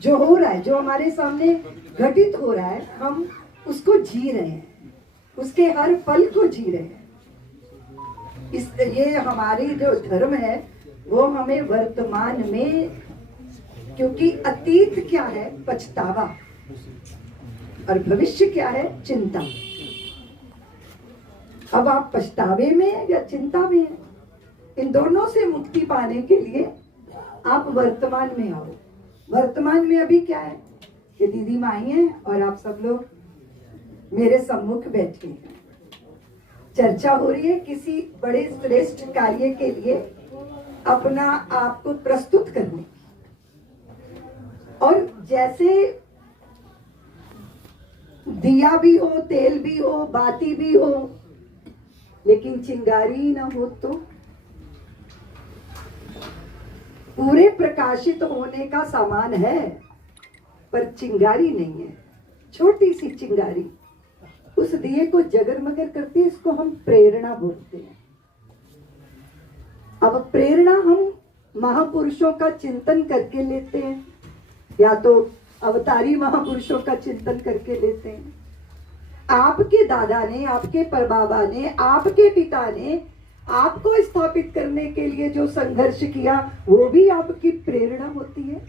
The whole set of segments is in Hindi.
जो हो रहा है, जो हमारे सामने घटित हो रहा है, हम उसको जी रहे हैं, उसके हर पल को जी रहे हैं। ये हमारी जो धर्म है वो हमें वर्तमान में, क्योंकि अतीत क्या है? पछतावा, और भविष्य क्या है? चिंता। अब आप पछतावे में हैं या चिंता में हैं? इन दोनों से मुक्ति पाने के लिए आप वर्तमान में आओ। वर्तमान में अभी क्या है कि दीदी माँ आई हैं और आप सब लोग मेरे सम्मुख बैठे हैं। चर्चा हो रही है किसी बड़े श्रेष्ठ कार्य के लिए अपना आप को प्रस्तुत करने की। और जैसे दिया भी हो, तेल भी हो, बाती भी हो, लेकिन चिंगारी ना हो तो पूरे प्रकाशित होने का सामान है पर चिंगारी नहीं है। छोटी सी चिंगारी उस दिए को जगरमगर करती है, इसको हम प्रेरणा बोलते हैं। अब प्रेरणा हम महापुरुषों का चिंतन करके लेते हैं, या तो अवतारी महापुरुषों का चिंतन करके लेते हैं। आपके दादा ने, आपके परबाबा ने, आपके पिता ने आपको स्थापित करने के लिए जो संघर्ष किया वो भी आपकी प्रेरणा होती है।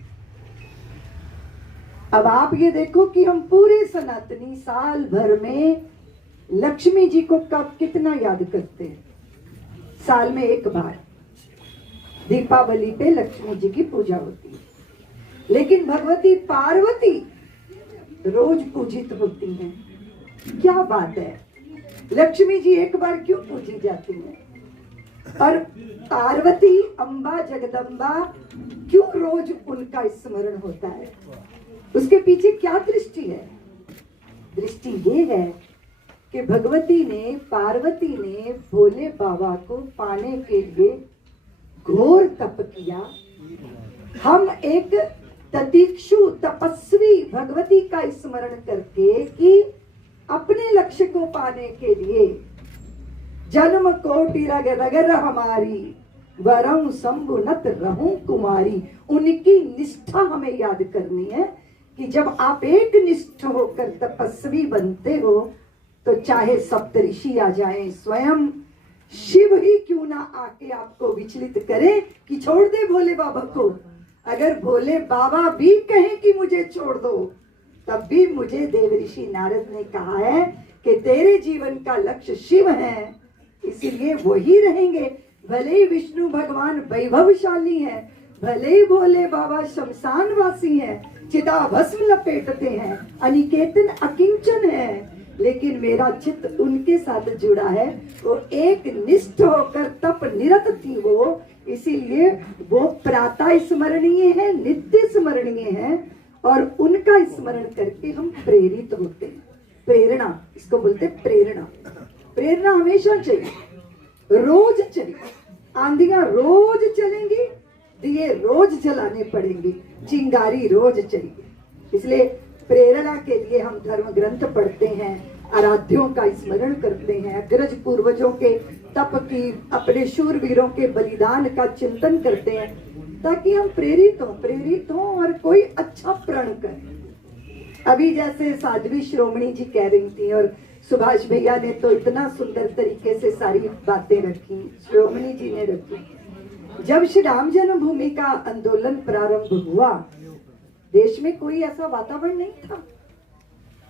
अब आप ये देखो कि हम पूरे सनातनी साल भर में लक्ष्मी जी को कब कितना याद करते हैं? साल में एक बार दीपावली पे लक्ष्मी जी की पूजा होती है, लेकिन भगवती पार्वती रोज पूजित होती हैं। क्या बात है, लक्ष्मी जी एक बार क्यों पूजी जाती हैं? और पार्वती अम्बा जगदम्बा क्यों रोज उनका स्मरण होता है? उसके पीछे क्या दृष्टि है? दृष्टि ये है कि भगवती ने, पार्वती ने भोले बाबा को पाने के लिए घोर तप किया। हम एक ततिक्षु तपस्वी भगवती का स्मरण करके कि अपने लक्ष्य को पाने के लिए जन्म कोटि रग रगर हमारी वरं शंभुनत रहूं कुमारी, उनकी निष्ठा हमें याद करनी है कि जब आप एक निष्ठ होकर तपस्वी बनते हो तो चाहे सप्तऋषि आ जाएं, स्वयं शिव ही क्यों ना आके आपको विचलित करे कि छोड़ दे भोले बाबा को। अगर भोले बाबा भी कहें कि मुझे छोड़ दो, तब भी मुझे देवऋषि नारद ने कहा है कि तेरे जीवन का लक्ष्य शिव है, इसीलिए वही रहेंगे। भले ही विष्णु भगवान वैभवशाली हैं, भले ही भोले बाबा शमशानवासी हैं, चिताभस्म लपेटते हैं, अनिकेतन अकिंचन है, लेकिन मेरा चित्त उनके साथ जुड़ा है। वो एक निष्ठ होकर तप निरत थी वो, इसीलिए वो प्रातः स्मरणीय है, नित्य स्मरणीय है, और उनका स्मरण करके हम प्रेरित होते हैं। प्रेरणा, इसको बोलते प्रेरणा। प्रेरणा हमेशा चाहिए, रोज चाहिए। आंधियां रोज चलेंगी, दिए रोज जलाने पड़ेंगे, चिंगारी रोज चाहिए। इसलिए प्रेरणा के लिए हम धर्म ग्रंथ पढ़ते हैं, आराध्यों का स्मरण करते हैं, अग्रज पूर्वजों के तप की, अपने शूरवीरों के बलिदान का चिंतन करते हैं, ताकि हम प्रेरित हों और कोई अच्छा प्रण करें। अभी जैसे साध्वी श्रोमणी जी कह रही थी, और सुभाष भैया ने तो इतना सुंदर तरीके से सारी बातें रखी, श्रोमणी जी ने रखी। जब श्री राम जन्मभूमि का आंदोलन प्रारंभ हुआ, देश में कोई ऐसा वातावरण नहीं था,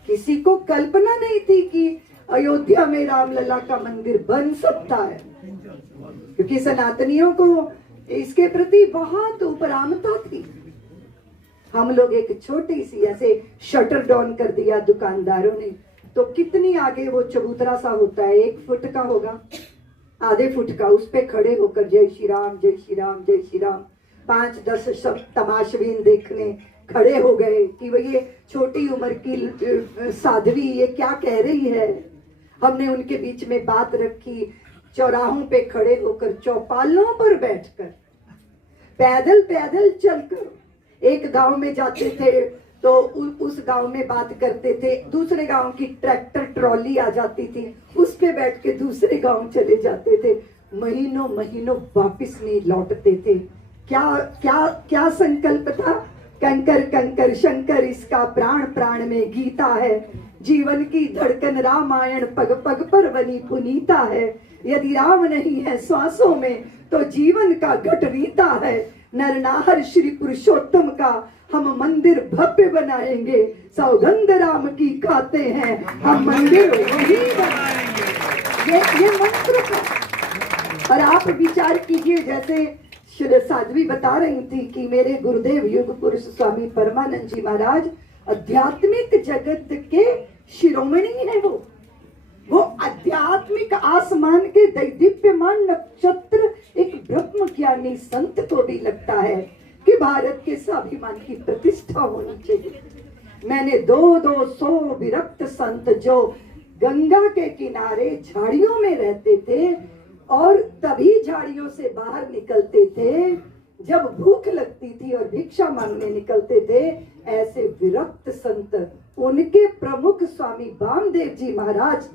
किसी को कल्पना नहीं थी कि अयोध्या में रामलला का मंदिर बन सकता है, क्योंकि सनातनियों को इसके प्रति बहुत उपरामता थी। हम लोग एक छोटी सी ऐसे शटर डाउन कर दिया दुकानदारों ने, तो कितनी आगे वो चबूतरा सा होता है, 1 फुट का होगा, आधे फुट का, उस पे खड़े होकर जय श्री राम, जय श्री राम, जय श्री राम, 5-10 सब तमाशबीन देखने खड़े हो गए कि वही ये छोटी उम्र की साध्वी ये क्या कह रही है। हमने उनके बीच में बात रखी, चौराहों पे खड़े होकर, चौपालों पर बैठकर, पैदल पैदल चलकर एक गांव में जाते थे तो उस गांव में बात करते थे, दूसरे गांव की ट्रैक्टर ट्रॉली आ जाती थी, उस पे बैठ के दूसरे गांव चले जाते थे, महीनों महीनों वापस नहीं लौटते थे। क्या क्या क्या संकल्प था? कंकर कंकर शंकर इसका प्राण प्राण में गीता है, जीवन की धड़कन रामायण पग पग पर बनी पुनीता है। यदि राम नहीं है श्वासों में तो जीवन का घट रीता है। नरनाहर श्री पुरुषोत्तम का हम मंदिर भव्य बनाएंगे, सौगंध राम की खाते हैं हम मंदिर वही बनाएंगे। ये मंत्र था। और आप विचार कीजिए, जैसे श्री साध्वी बता रही थी कि मेरे गुरुदेव युग पुरुष स्वामी परमानंद जी महाराज आध्यात्मिक जगत के शिरोमणि है। वो आध्यात्मिक आसमान के दैदीप्यमान नक्षत्र एक ब्रह्म ज्ञानी संत को भी लगता है कि भारत के स्वाभिमान की प्रतिष्ठा होनी चाहिए। मैंने 200 विरक्त संत जो गंगा के किनारे झाड़ियों में रहते थे और तभी झाड़ियों से बाहर निकलते थे जब भूख लगती थी और भिक्षा मांगने निकलते थे, ऐसे विरक्त संत, उनके प्रमुख स्वामी वामदेव जी महाराज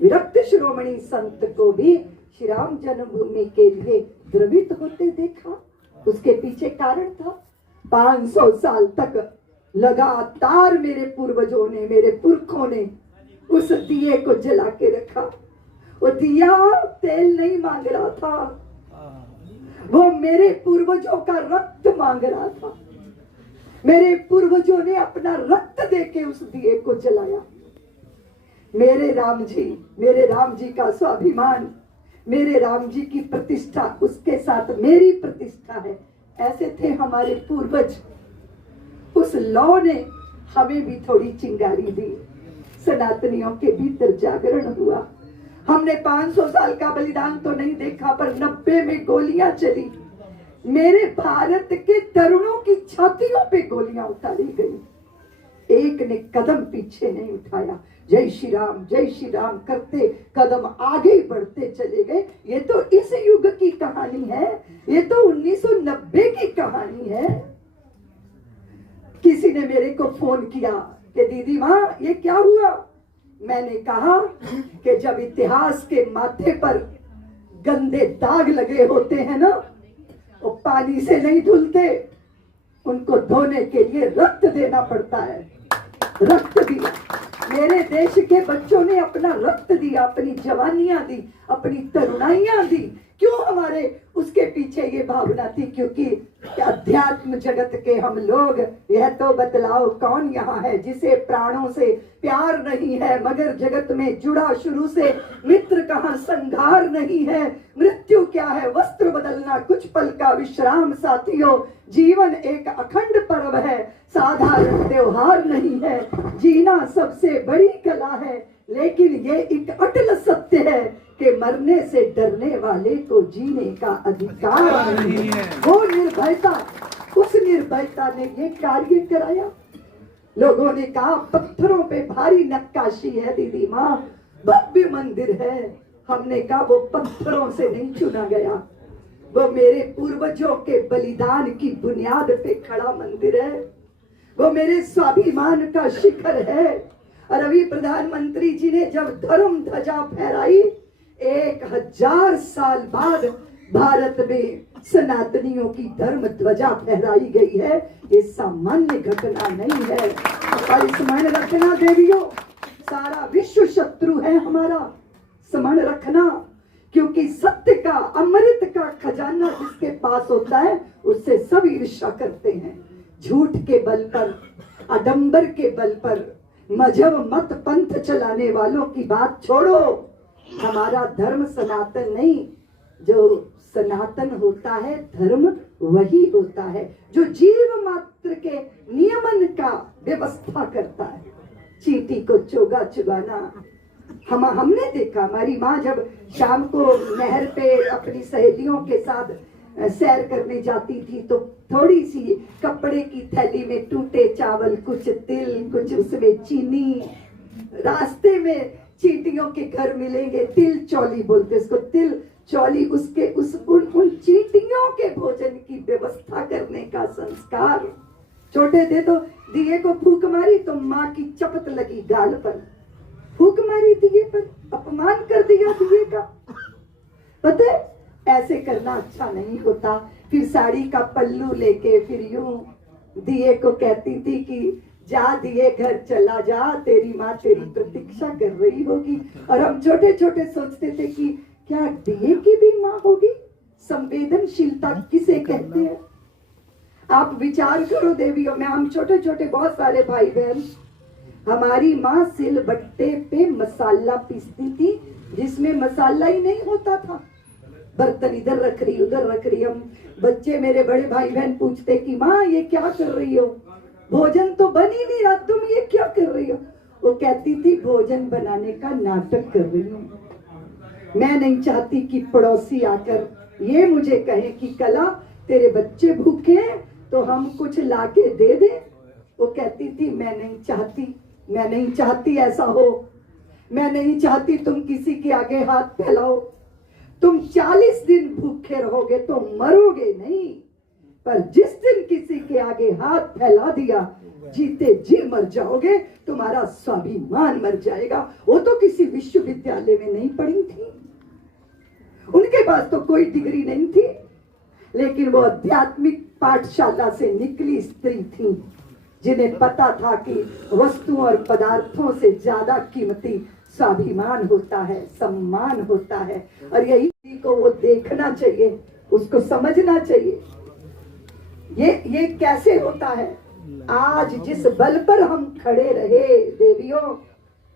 विरक्त शिरोमणि संत को भी श्री राम जन्मभूमि के लिए द्रवित होते देखा। उसके पीछे कारण था 500 साल तक लगातार मेरे पूर्वजों ने, मेरे पुरखों ने उस दिए को जला के रखा। वो दिया तेल नहीं मांग रहा था, वो मेरे पूर्वजों का रक्त मांग रहा था। मेरे पूर्वजों ने अपना रक्त देके उस दिए को जलाया। मेरे राम जी का स्वाभिमान, मेरे राम जी की प्रतिष्ठा, उसके साथ मेरी प्रतिष्ठा है। ऐसे थे हमारे पूर्वज। उस लौ ने हमें भी थोड़ी चिंगारी दी, सनातनियों के भीतर जागरण हुआ। हमने 500 साल का बलिदान तो नहीं देखा, पर 90 में गोलियां चली। मेरे भारत के तरुणों की छातियों पे गोलियां उतारी गई, एक ने कदम पीछे नहीं उठाया। जय श्री राम करते कदम आगे बढ़ते चले गए। ये तो इस युग की कहानी है, ये तो 1990 की कहानी है। किसी ने मेरे को फोन किया कि दीदी माँ ये क्या हुआ। मैंने कहा कि जब इतिहास के माथे पर गंदे दाग लगे होते हैं ना, वो पानी से नहीं धुलते, उनको धोने के लिए रक्त देना पड़ता है। रक्त दिया, मेरे देश के बच्चों ने अपना रक्त दिया, अपनी जवानियां दी, अपनी तरुणाइयां दी। क्यों हमारे उसके पीछे ये भावना थी? क्योंकि अध्यात्म जगत के हम लोग, यह तो बतलाओ कौन यहाँ है जिसे प्राणों से प्यार नहीं है, मगर जगत में जुड़ा शुरू से, मित्र कहाँ संघार नहीं है। मृत्यु क्या है? वस्त्र बदलना, कुछ पल का विश्राम साथियों। जीवन एक अखंड पर्व है, साधारण त्योहार नहीं है। जीना सबसे बड़ी कला है, लेकिन ये एक अटल सत्य है कि मरने से डरने वाले को जीने का अधिकार नहीं है। वो निर्भयता, उस निर्भयता ने ये कार्य कराया। लोगों ने कहा पत्थरों पे भारी नक्काशी है दीदी माँ, भव्य मंदिर है। हमने कहा वो पत्थरों से नहीं चुना गया, वो मेरे पूर्वजों के बलिदान की बुनियाद पे खड़ा मंदिर है। वो मेरे स्वाभिमान का शिखर है। और अभी प्रधानमंत्री जी ने जब धर्म ध्वजा फहराई, 1000 साल बाद भारत में सनातनियों की धर्म ध्वजा फहराई गई है। ये सामान्य घटना नहीं है। और स्मरण रखना देवियों, सारा विश्व शत्रु है हमारा, स्मरण रखना। क्योंकि सत्य का, अमृत का खजाना जिसके पास होता है उससे सब ईर्ष्या करते हैं। झूठ के बल पर, आडंबर के बल पर, मजहब मत पंथ चलाने वालों की बात छोड़ो। हमारा धर्म सनातन नहीं, जो सनातन होता है धर्म वही होता है जो जीव मात्र के नियमन का व्यवस्था करता है। चींटी को चोगा चुगाना हमने देखा। हमारी माँ जब शाम को नहर पे अपनी सहेलियों के साथ सैर करने जाती थी तो थोड़ी सी कपड़े की थैली में टूटे चावल, कुछ तिल, कुछ उसमें चीनी, रास्ते में चींटियों के घर मिलेंगे, तिल चौली बोलते इसको, तिल चौली, उसके उन चींटियों के भोजन की व्यवस्था करने का संस्कार। छोटे थे तो दिए को फूक मारी तो माँ की चपत लगी गाल पर, फूक मारी दिए पर, अपमान कर दिया दिए का। पता है ऐसे करना अच्छा नहीं होता। फिर साड़ी का पल्लू लेके फिर यूं दिए को कहती थी कि जा दिए घर चला जा, तेरी माँ तेरी प्रतीक्षा कर रही होगी। और हम छोटे छोटे सोचते थे कि क्या दिए की भी माँ होगी? संवेदनशीलता किसे कहते हैं? आप विचार करो देवियों में, हम छोटे छोटे बहुत सारे भाई बहन, हमारी माँ सिलबट्टे पे मसाला पीसती थी जिसमें मसाला ही नहीं होता था। बर्तन इधर रख रही उधर रख रही, हम बच्चे मेरे बड़े भाई बहन पूछते कि माँ ये क्या कर रही हो, भोजन तो बन ही नहीं रहा, तुम ये क्या कर रही हो? वो कहती थी भोजन बनाने का नाटक कर रही हूँ। मैं नहीं चाहती कि पड़ोसी आकर ये मुझे कहे कि कला तेरे बच्चे भूखे हैं तो हम कुछ लाके दे दे। वो कहती थी मैं नहीं चाहती ऐसा हो, मैं नहीं चाहती तुम किसी के आगे हाथ फैलाओ। तुम 40 दिन भूखे रहोगे तो मरोगे नहीं, पर जिस दिन किसी के आगे हाथ फैला दिया जीते जी मर जाओगे, तुम्हारा स्वाभिमान मर जाएगा। वो तो किसी विश्वविद्यालय में नहीं पढ़ी थी, उनके पास तो कोई डिग्री नहीं थी, लेकिन वो आध्यात्मिक पाठशाला से निकली स्त्री थी जिन्हें पता था कि वस्तुओं और पदार्थों से ज्यादा कीमती स्वाभिमान होता है, सम्मान होता है। और यही को वो देखना चाहिए, उसको समझना चाहिए। ये कैसे होता है? आज जिस बल पर हम खड़े रहे देवियों,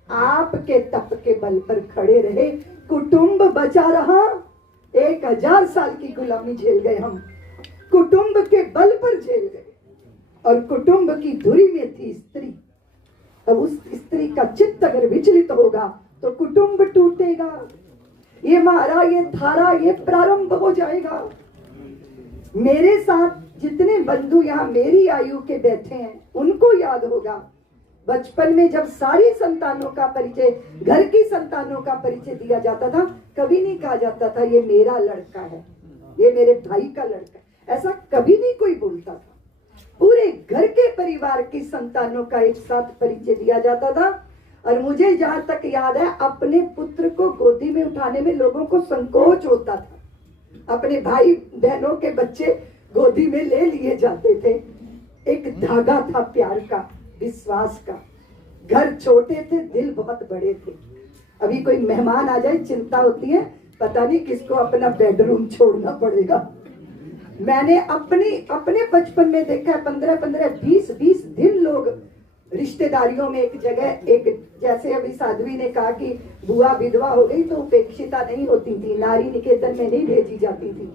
आपके तप के बल पर खड़े रहे, कुटुंब बचा रहा। 1000 साल की गुलामी झेल गए हम, कुटुंब के बल पर झेल गए। और कुटुंब की धुरी में थी स्त्री। अब उस स्त्री का चित्त अगर विचलित होगा तो कुटुंब टूटेगा। ये मारा, ये थारा, ये प्रारंभ हो जाएगा। मेरे साथ जितने बंधु यहाँ मेरी आयु के बैठे हैं उनको याद होगा, बचपन में जब सारी संतानों का परिचय, घर की संतानों का परिचय दिया जाता था, कभी नहीं कहा जाता था ये मेरा लड़का है, ये मेरे भाई का लड़का है। ऐसा कभी नहीं कोई बोलता था। पूरे घर के परिवार की संतानों का एक साथ परिचय दिया जाता था। और मुझे जहां तक याद है, अपने पुत्र को गोदी में उठाने में लोगों को संकोच होता था। अपने भाई बहनों के बच्चे गोदी में ले लिए जाते थे। एक धागा था प्यार का, विश्वास का। घर छोटे थे, दिल बहुत बड़े थे। अभी कोई मेहमान आ जाए चिंता होती है, पता नहीं किसको अपना बेडरूम छोड़ना पड़ेगा। मैंने अपने बचपन में देखा है, 15-15, 20-20 दिन लोग रिश्तेदारियों में एक जगह, एक जैसे अभी साध्वी ने कहा कि बुआ विधवा हो गई तो उपेक्षिता नहीं होती थी, नारी निकेतन में नहीं भेजी जाती थी,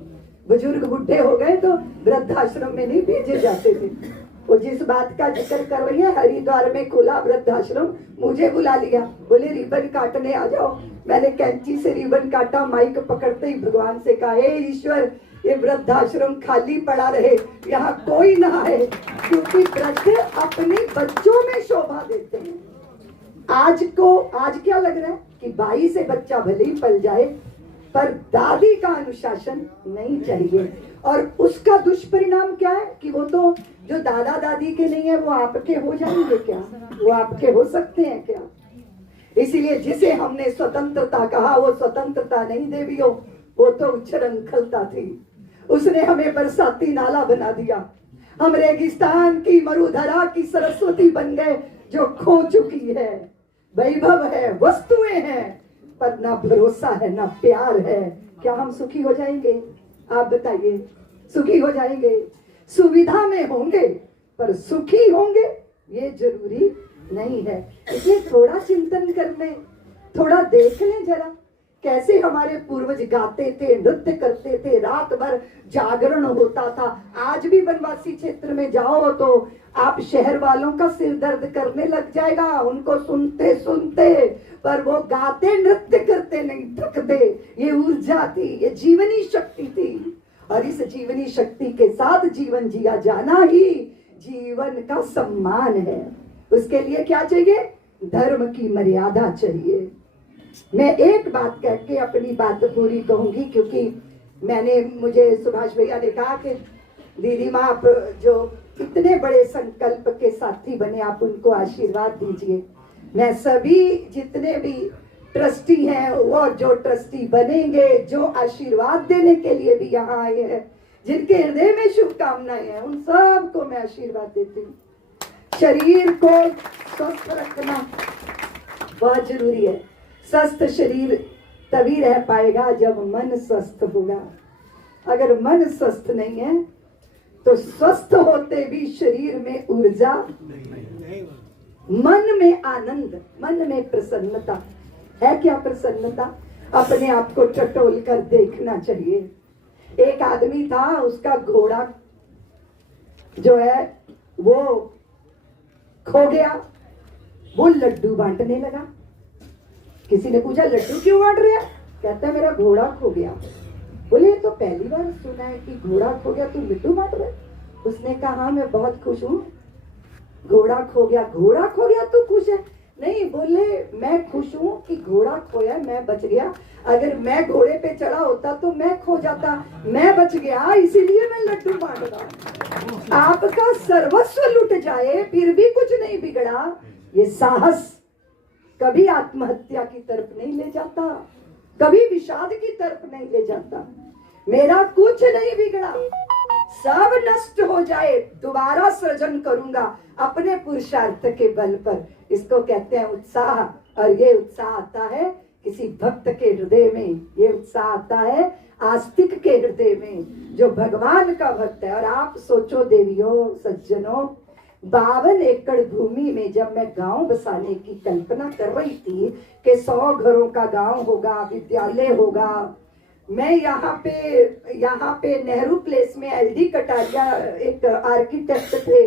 बुजुर्ग बुढ़े हो गए तो वृद्धाश्रम में नहीं भेजे जाते थे। वो जिस बात का जिक्र कर रही है, हरिद्वार में खुला वृद्धाश्रम, मुझे बुला लिया, बोले रिबन काटने आ जाओ। मैंने कैंची से रिबन काटा, माइक पकड़ते ही भगवान से कहा, हे ईश्वर ये वृद्धाश्रम खाली पड़ा रहे, यहाँ कोई ना आए, क्योंकि वृद्ध अपने बच्चों में शोभा देते हैं। आज क्या लग रहा है कि बाई से बच्चा भले ही पल जाए, पर दादी का अनुशासन नहीं चाहिए। और उसका दुष्परिणाम क्या है कि वो तो जो दादा दादी के नहीं है वो आपके हो जाएंगे क्या? वो आपके हो सकते हैं क्या? इसीलिए जिसे हमने स्वतंत्रता कहा वो स्वतंत्रता नहीं देवियों, वो तो उच्छृंखलता थी। उसने हमें बरसाती नाला बना दिया। हम रेगिस्तान की मरुधरा की सरस्वती बन गए जो खो चुकी है। वैभव है, वस्तुएं हैं, पर ना भरोसा है, ना प्यार है। क्या हम सुखी हो जाएंगे? आप बताइए, सुखी हो जाएंगे? सुविधा में होंगे पर सुखी होंगे ये जरूरी नहीं है। इसलिए थोड़ा चिंतन कर लें, थोड़ा देख लें जरा, कैसे हमारे पूर्वज गाते थे, नृत्य करते थे, रात भर जागरण होता था। आज भी वनवासी क्षेत्र में जाओ तो आप शहर वालों का सिर दर्द करने लग जाएगा उनको सुनते सुनते, पर वो गाते नृत्य करते नहीं थकते। ये ऊर्जा थी, ये जीवनी शक्ति थी, और इस जीवनी शक्ति के साथ जीवन जिया जाना ही जीवन का सम्मान है। उसके लिए क्या चाहिए? धर्म की मर्यादा चाहिए। मैं एक बात कह के अपनी बात पूरी कहूंगी, क्योंकि मुझे सुभाष भैया ने कहा कि दीदी माँ आप जो इतने बड़े संकल्प के साथी बने, आप उनको आशीर्वाद दीजिए। मैं सभी जितने भी ट्रस्टी हैं और जो ट्रस्टी बनेंगे, जो आशीर्वाद देने के लिए भी यहाँ आए हैं, जिनके हृदय में शुभकामनाएं हैं, उन सबको मैं आशीर्वाद देती हूँ। शरीर को स्वस्थ रखना बहुत जरूरी है। स्वस्थ शरीर तभी रह पाएगा जब मन स्वस्थ होगा। अगर मन स्वस्थ नहीं है तो स्वस्थ होते भी शरीर में ऊर्जा, मन में आनंद, मन में प्रसन्नता है। क्या प्रसन्नता? अपने आप को टटोल कर देखना चाहिए। एक आदमी था, उसका घोड़ा जो है वो खो गया। वो लड्डू बांटने लगा। किसी ने पूछा लड्डू क्यों बांट रहे हैं? कहता है मेरा घोड़ा खो गया। बोले तो पहली बार सुना है कि घोड़ा खो गया, तू लड्डू बांट रहे? उसने कहा हाँ मैं बहुत खुश हूँ, घोड़ा खो गया। घोड़ा खो गया तू खुश है? नहीं, बोले मैं खुश हूँ कि घोड़ा खोया, मैं बच गया। अगर मैं घोड़े पे चढ़ा होता तो मैं खो जाता, मैं बच गया इसीलिए मैं लड्डू बांट रहा। आपका सर्वस्व लुट जाए फिर भी कुछ नहीं बिगड़ा, ये साहस कभी आत्महत्या की तरफ नहीं ले जाता, कभी विषाद की तरफ नहीं ले जाता। मेरा कुछ नहीं बिगड़ा, सब नष्ट हो जाए दोबारा सृजन करूंगा अपने पुरुषार्थ के बल पर। इसको कहते हैं उत्साह। और ये उत्साह आता है किसी भक्त के हृदय में, ये उत्साह आता है आस्तिक के हृदय में जो भगवान का भक्त है। और आप सोचो देवियों सज्जनों, 52 एकड़ भूमि में जब मैं गांव बसाने की कल्पना कर रही थी कि 100 घरों का गांव होगा, विद्यालय होगा, मैं यहाँ पे नेहरू प्लेस में एलडी कटारिया एक आर्किटेक्ट थे,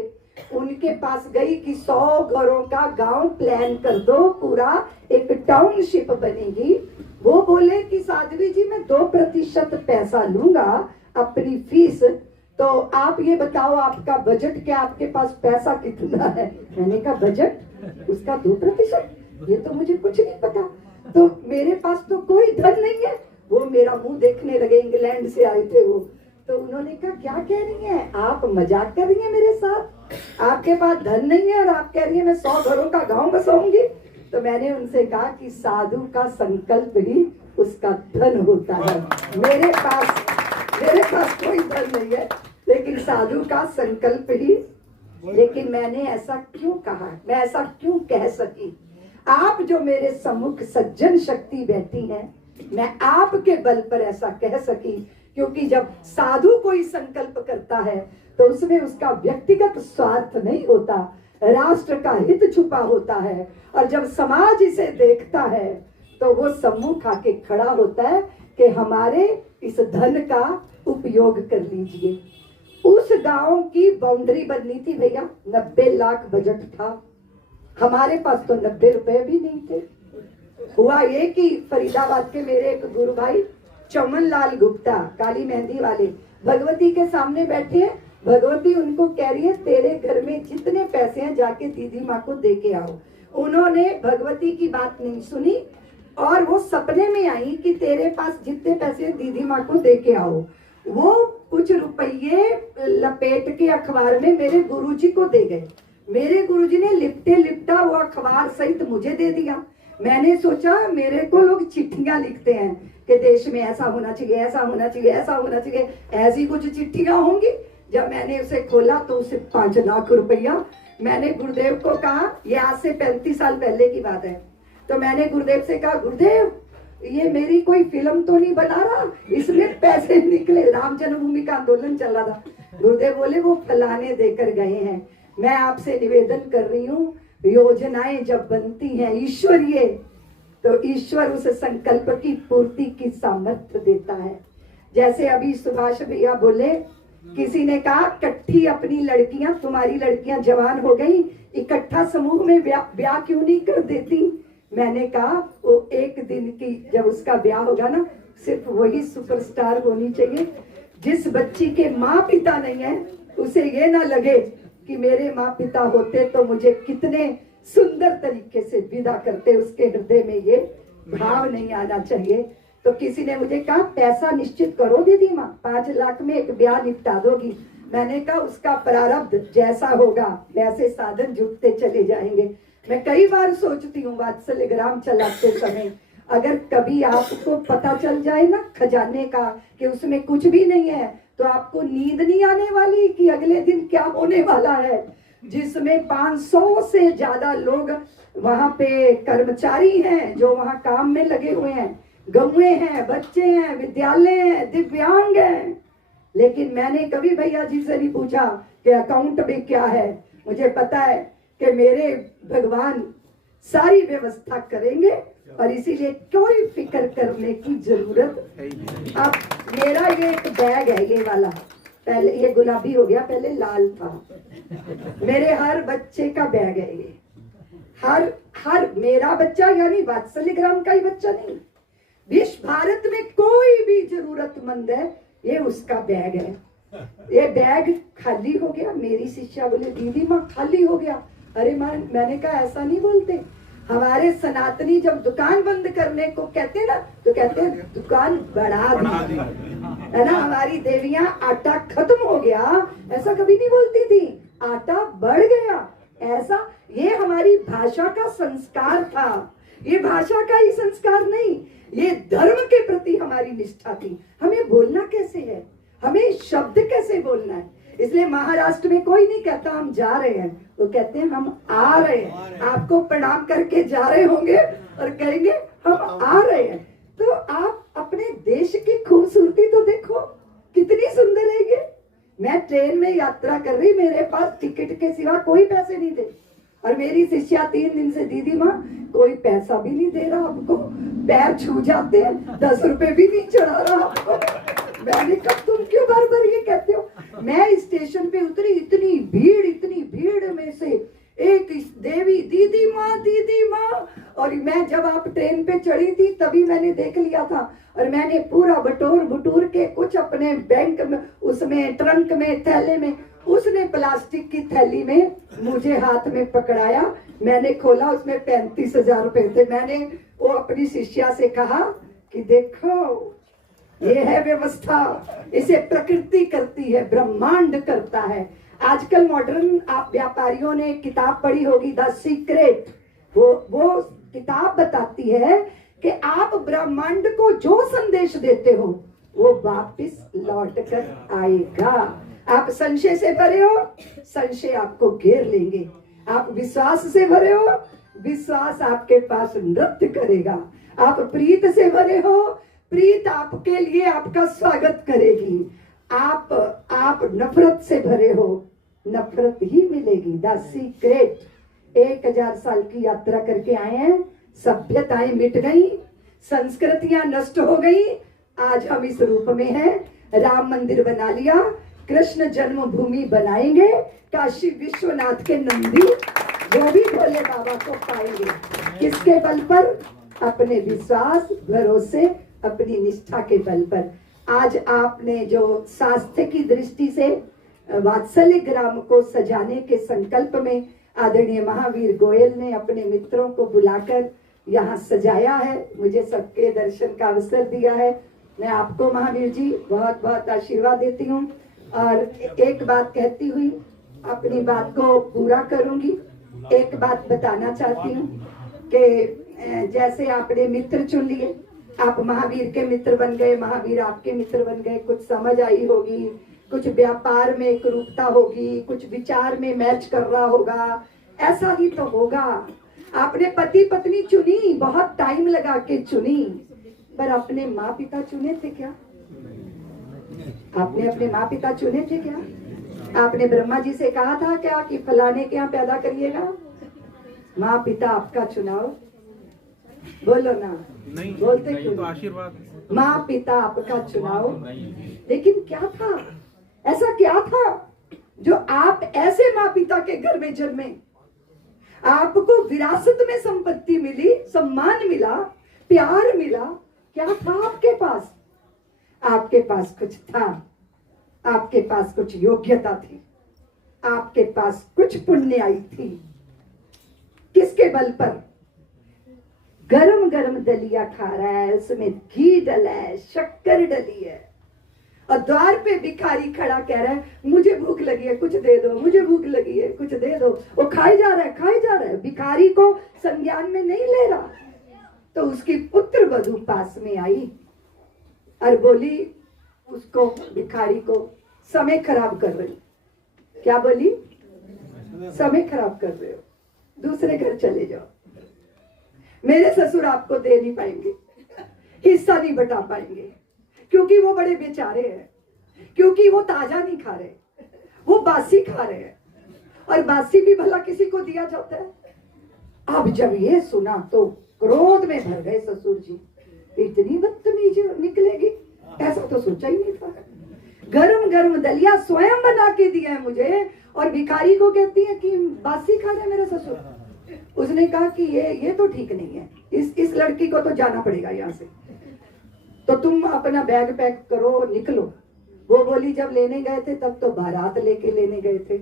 उनके पास गई कि 100 घरों का गांव प्लान कर दो, पूरा एक टाउनशिप बनेगी। वो बोले कि साध्वी जी मैं 2% पैसा लूंगा अपनी फीस, तो आप ये बताओ आपका बजट क्या, आपके पास पैसा कितना है? मैंने कहा बजट उसका 2%, ये तो मुझे कुछ नहीं पता, तो मेरे पास तो कोई धन नहीं है। वो मेरा मुंह देखने लगे, इंग्लैंड से आए थे वो। तो उन्होंने कहा क्या कह रही हैं आप, मजाक कर रही हैं मेरे साथ? आपके पास धन नहीं है और आप कह रही हैं मैं 100 घरों का गांव बसाऊंगी? तो मैंने उनसे कहा कि साधु का संकल्प ही उसका धन होता है। मेरे पास कोई धन नहीं है, लेकिन साधु का संकल्प ही। लेकिन मैंने ऐसा क्यों कहा, मैं ऐसा क्यों कह सकी? आप जो मेरे सम्मुख सज्जन शक्ति बैठी हैं, मैं आपके बल पर ऐसा कह सकी क्योंकि जब साधु कोई संकल्प करता है तो उसमें उसका व्यक्तिगत स्वार्थ नहीं होता, राष्ट्र का हित छुपा होता है। और जब समाज इसे देखता है तो वो सम्मुख आके खड़ा होता है कि हमारे इस धन का उपयोग कर लीजिए। उस गांव की बाउंड्री बननी थी भैया, 90 लाख बजट था, हमारे पास तो 90 रुपए भी नहीं थे। हुआ ये कि फरीदाबाद के मेरे एक गुरु भाई चमन लाल गुप्ता, काली मेहंदी वाले, भगवती के सामने बैठे हैं। भगवती उनको कह रही है तेरे घर में जितने पैसे हैं जाके दीदी माँ को दे के आओ। उन्होंने भगवती की बात नहीं सुनी और वो सपने में आई कि तेरे पास जितने पैसे दीदी माँ को दे के आओ। वो कुछ रुपये लपेट के अखबार में मेरे गुरुजी को दे गए। मेरे गुरुजी ने लिपटे लिपटा वो अखबार सहित मुझे दे दिया। मैंने सोचा मेरे को लोग चिट्ठियां लिखते हैं कि देश में ऐसा होना चाहिए, ऐसा होना चाहिए, ऐसा होना चाहिए, ऐसी कुछ चिट्ठियां होंगी। जब मैंने उसे खोला तो उसे 5 लाख रुपया, मैंने गुरुदेव को कहा, ये आज से 35 साल पहले की बात है, तो मैंने गुरुदेव से कहा गुरुदेव ये मेरी कोई फिल्म तो नहीं बना रहा, इसमें पैसे निकले, राम जन्मभूमि का आंदोलन चल रहा था। गुरुदेव बोले वो फलाने देकर गए हैं। मैं आपसे निवेदन कर रही हूँ, योजनाएं जब बनती हैं ईश्वरीय तो ईश्वर उस संकल्प की पूर्ति की सामर्थ्य देता है। जैसे अभी सुभाष भैया बोले, किसी ने कहा कट्ठी अपनी लड़कियां, तुम्हारी लड़कियां जवान हो गई, इकट्ठा समूह में ब्याह क्यों नहीं कर देती? मैंने कहा वो एक दिन की जब उसका ब्याह होगा ना, सिर्फ वही सुपरस्टार होनी चाहिए। जिस बच्ची के माँ पिता नहीं है उसे ये ना लगे कि मेरे माँ पिता होते तो मुझे कितने सुंदर तरीके से विदा करते, उसके हृदय में ये भाव नहीं आना चाहिए। तो किसी ने मुझे कहा पैसा निश्चित करो दीदी माँ, 5 लाख में एक ब्याह निपटा दोगी। मैंने कहा उसका प्रारब्ध जैसा होगा वैसे साधन जुटते चले जाएंगे। मैं कई बार सोचती हूँ वात्सल्यग्राम चलाते समय, अगर कभी आपको पता चल जाए ना खजाने का कि उसमें कुछ भी नहीं है, तो आपको नींद नहीं आने वाली कि अगले दिन क्या होने वाला है, जिसमें 500 से ज्यादा लोग वहां पे कर्मचारी हैं जो वहां काम में लगे हुए हैं, गौए हैं, बच्चे हैं, विद्यालय हैं, दिव्यांग हैं। लेकिन मैंने कभी भैया जी से नहीं पूछा कि अकाउंट में क्या है। मुझे पता है कि मेरे भगवान सारी व्यवस्था करेंगे और इसीलिए कोई फिक्र करने की जरूरत। अब मेरा ये एक बैग है, ये वाला, पहले ये गुलाबी हो गया, पहले लाल था। मेरे हर बच्चे का बैग है ये, हर मेरा बच्चा यानी वात्सल्य ग्राम का ही बच्चा नहीं, विश्व भारत में कोई भी जरूरतमंद है, ये उसका बैग है। ये बैग खाली हो गया। मेरी शिष्या बोले दीदी माँ खाली हो गया। अरे माँ, मैंने कहा ऐसा नहीं बोलते। हमारे सनातनी जब दुकान बंद करने को कहते हैं ना, तो कहते हैं दुकान बढ़ा दी, है ना। हमारी देवियां आटा खत्म हो गया ऐसा कभी नहीं बोलती थी, आटा बढ़ गया ऐसा। ये हमारी भाषा का संस्कार था, ये भाषा का ही संस्कार नहीं, ये धर्म के प्रति हमारी निष्ठा थी। हमें बोलना कैसे है, हमें शब्द कैसे बोलना है। इसलिए महाराष्ट्र में कोई नहीं कहता हम जा रहे हैं, वो कहते हैं हम आ रहे हैं। आपको प्रणाम करके जा रहे होंगे और कहेंगे हम आ रहे हैं। तो आप अपने देश की खूबसूरती तो देखो कितनी सुंदर है ये। मैं ट्रेन में यात्रा कर रही, मेरे पास टिकट के सिवा कोई पैसे नहीं थे, और मेरी शिष्या 3 दिन से दीदी माँ कोई पैसा भी नहीं दे रहा हमको, पैर छू जाते हैं, 10 रुपए भी नहीं चढ़ा रहा आपको। मैंने कहा तुम क्यों बार बार ये कहते हो। मैं स्टेशन पे उतरी, इतनी भीड़ में से एक देवी दीदी माँ, और मैं जब आप ट्रेन पे चढ़ी थी तभी मैंने देख लिया था, और मैंने पूरा बटोर के कुछ अपने बैंक में, उसमें ट्रंक में, थैले में, उसने प्लास्टिक की थैली में मुझे हाथ में पकड़ाया। मैंने खोला, उसमें 35,000 रुपए थे। मैंने वो अपनी शिष्या से कहा कि देखो ये है व्यवस्था, इसे प्रकृति करती है, ब्रह्मांड करता है। आजकल मॉडर्न आप व्यापारियों ने किताब पढ़ी होगी द सीक्रेट, वो किताब बताती है कि आप ब्रह्मांड को जो संदेश देते हो वो वापस लौट कर आएगा। आप संशय से भरे हो, संशय आपको घेर लेंगे। आप विश्वास से भरे हो, विश्वास आपके पास नृत्य करेगा। आप प्रीत से भरे हो, प्रीत आपके लिए आपका स्वागत करेगी। आप नफरत से भरे हो, नफरत ही मिलेगी। The secret. 1000 साल की यात्रा करके आए हैं, सभ्यताएं मिट गई, संस्कृतियां नष्ट हो गई। आज हम इस रूप में हैं, राम मंदिर बना लिया, कृष्ण जन्मभूमि बनाएंगे, काशी विश्वनाथ के नंदी वो भी भोले बाबा को पाएंगे। किसके बल पर? अपने विश्वास, भरोसे, अपनी निष्ठा के बल पर। आज आपने जो स्वास्थ्य की दृष्टि से वात्सल्य ग्राम को सजाने के संकल्प में आदरणीय महावीर गोयल ने अपने मित्रों को बुलाकर यहाँ सजाया है, मुझे सबके दर्शन का अवसर दिया है। मैं आपको महावीर जी बहुत बहुत आशीर्वाद देती हूँ, और एक बात कहती हुई अपनी बात को पूरा करूंगी। एक बात बताना चाहती हूँ कि जैसे आपने मित्र चुन लिए, आप महावीर के मित्र बन गए, महावीर आपके मित्र बन गए, कुछ समझ आई होगी, कुछ व्यापार में एक रूपता होगी, कुछ विचार में मैच कर रहा होगा, ऐसा ही तो होगा। आपने पति पत्नी चुनी, बहुत टाइम लगा के चुनी, पर अपने माँ पिता चुने थे क्या? आपने अपने माँ पिता चुने थे क्या? आपने ब्रह्मा जी से कहा था क्या कि फलाने के यहाँ पैदा करिएगा? माँ पिता आपका चुनाव, बोलो ना, नहीं बोलते क्यों? तो आशीर्वाद। माँ पिता आपका चुनाव, लेकिन क्या था, ऐसा क्या था जो आप ऐसे माँ पिता के घर में जन्मे, आपको विरासत में संपत्ति मिली, सम्मान मिला, प्यार मिला, क्या था आपके पास? आपके पास कुछ था, आपके पास कुछ योग्यता थी, आपके पास कुछ पुण्य आई थी। किसके बल पर? गरम गरम दलिया खा रहा है, उसमें घी डला है, शक्कर डली है, और द्वार पे भिखारी खड़ा कह रहा है मुझे भूख लगी है, कुछ दे दो, मुझे भूख लगी है, कुछ दे दो। वो खाई जा रहा है, भिखारी को संज्ञान में नहीं ले रहा। तो उसकी पुत्र वधू पास में आई और बोली, उसको भिखारी को समय खराब कर रही। क्या बोली? समय खराब कर रहे हो, दूसरे घर चले जाओ, मेरे ससुर आपको दे नहीं पाएंगे, हिस्सा नहीं बटा पाएंगे, क्योंकि वो बड़े बेचारे हैं, क्योंकि वो ताजा नहीं खा रहे, वो बासी खा रहे हैं, और बासी भी भला किसी को दिया जाता है। अब जब ये सुना तो क्रोध में भर गए ससुर जी, इतनी बदतमीजी निकलेगी, ऐसा तो सोचा ही नहीं था। गरम गरम दलिया स्वयं बना के दिया है मुझे, और भिखारी को कहती है कि बासी खा रहे मेरा ससुर। उसने कहा कि ये तो ठीक नहीं है, इस लड़की को तो जाना पड़ेगा यहाँ से, तो तुम अपना बैग पैक करो, निकलो। वो बोली जब लेने गए थे तब तो बारात लेके लेने गए थे,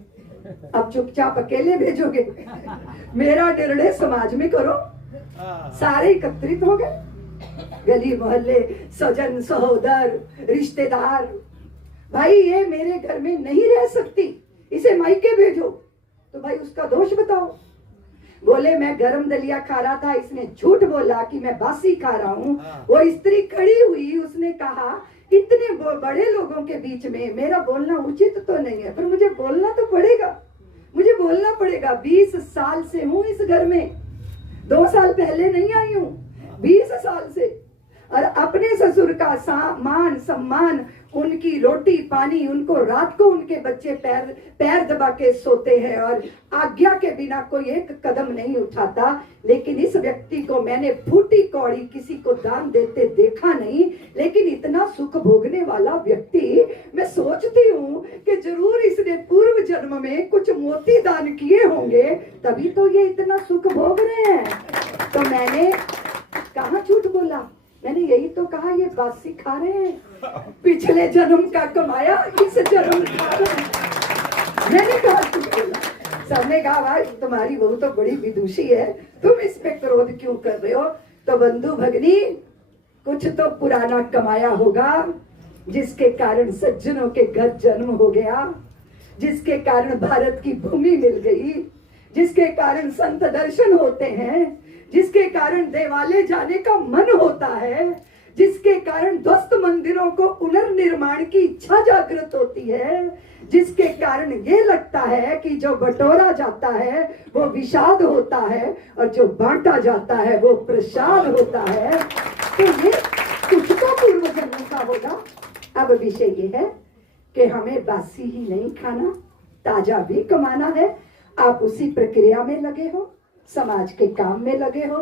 अब चुपचाप अकेले भेजोगे? मेरा निर्णय समाज में करो। सारे एकत्रित हो गए, गली मोहल्ले, सजन सहोदर, रिश्तेदार, भाई ये मेरे घर में नहीं रह सकती, इसे मायके भेजो। तो भाई उसका दोष बताओ। बोले मैं गरम दलिया खा रहा था, इसने झूठ बोला कि मैं बासी खा रहा हूँ। वो स्त्री खड़ी हुई, उसने कहा इतने बड़े लोगों के बीच में मेरा बोलना उचित तो नहीं है, पर मुझे बोलना तो पड़ेगा, मुझे बोलना पड़ेगा। 20 साल से हूँ इस घर में, 2 साल पहले नहीं आई हूँ, 20 साल से, और अपने ससुर का मान सम्मान, उनकी रोटी पानी, उनको रात को उनके बच्चे पैर दबा के सोते हैं और आज्ञा के बिना कोई एक कदम नहीं उठाता। लेकिन इस व्यक्ति को मैंने फूटी कौड़ी किसी को दान देते देखा नहीं, लेकिन इतना सुख भोगने वाला व्यक्ति, मैं सोचती हूँ कि जरूर इसने पूर्व जन्म में कुछ मोती दान किए होंगे, तभी तो ये इतना सुख भोग रहे हैं। तो मैंने कहाँ झूठ बोला, मैंने यही तो कहा ये बासी खा रहे हैं, पिछले जन्म का कमाया इस जन्म खा रहे हैं। मैंने कहा झूठ बोला। सबने कहा भाई तुम्हारी बहू तो बड़ी विदुषी है, तुम इस पे क्रोध क्यों कर रहे हो? तो बंधु भगनी, कुछ तो पुराना कमाया होगा, जिसके कारण सज्जनों के घर जन्म हो गया, जिसके कारण भारत की भूमि मिल गई, जिसके कारण संत दर्शन होते हैं, जिसके कारण देवालय जाने का मन होता है, जिसके कारण ध्वस्त मंदिरों को पुनर्निर्माण की इच्छा जागृत होती है, जिसके कारण ये लगता है कि जो बटोरा जाता है वो विषाद होता है और जो बांटा जाता है वो प्रसाद होता है। तो ये कुछ तो पूर्व जन्म का होगा। अब विषय ये है कि हमें बासी ही नहीं खाना, ताजा भी कमाना है। आप उसी प्रक्रिया में लगे हो, समाज के काम में लगे हो,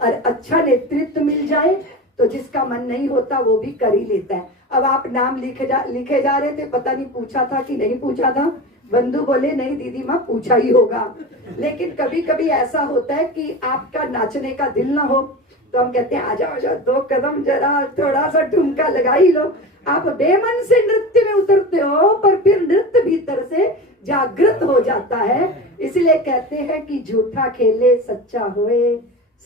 और अच्छा नेतृत्व मिल जाए तो जिसका मन नहीं होता वो भी कर ही लेता है। अब आप नाम लिखे जा रहे थे, पता नहीं पूछा था कि नहीं पूछा था। बंधु बोले नहीं दीदी माँ पूछा ही होगा। लेकिन कभी कभी ऐसा होता है कि आपका नाचने का दिल ना हो, तो हम कहते हैं आ जाओ 2 कदम जरा थोड़ा सा ठुमका लगा ही लो। आप बेमन से नृत्य में उतरते हो, पर फिर नृत्य भीतर से जागृत हो जाता है। इसलिए कहते हैं कि झूठा खेले सच्चा होए,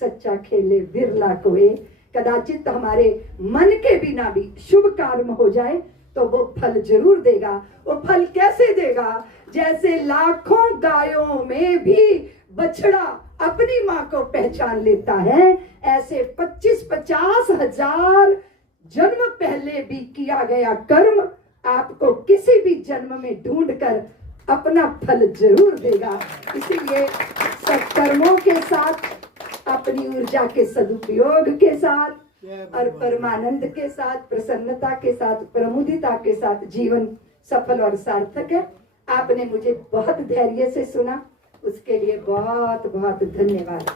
सच्चा खेले बिरला कोए। कदाचित हमारे मन के बिना भी शुभ कर्म हो जाए तो वो फल जरूर देगा। वो फल कैसे देगा? जैसे लाखों गायों में भी बछड़ा अपनी माँ को पहचान लेता है, ऐसे 25-50 हजार जन्म पहले भी किया गया कर्म आपको किसी भी जन्म में ढूंढकर अपना फल जरूर देगा। इसीलिए सत्कर्मों के साथ, अपनी ऊर्जा के सदुपयोग के साथ और परमानंद के साथ, प्रसन्नता के साथ, प्रमुदिता के साथ जीवन सफल और सार्थक है। आपने मुझे बहुत धैर्य से सुना, उसके लिए बहुत बहुत धन्यवाद।